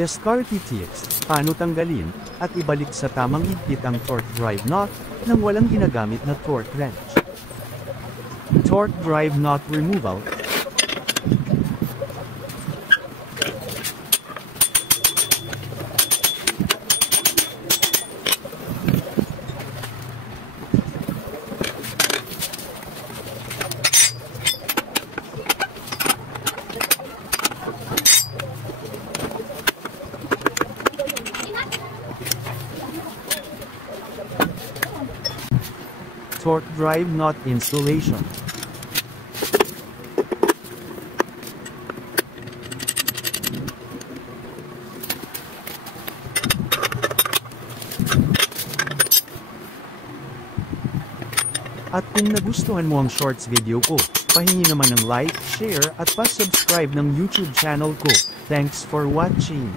Discarte tips, paano tanggalin, at ibalik sa tamang higpit ang torque drive knot, nang walang ginagamit na torque wrench. Torque drive knot removal. Torque drive knot installation. At kung nagustuhan mo ang shorts video ko, pahingi naman ng like, share at pa-subscribe ng YouTube channel ko. Thanks for watching.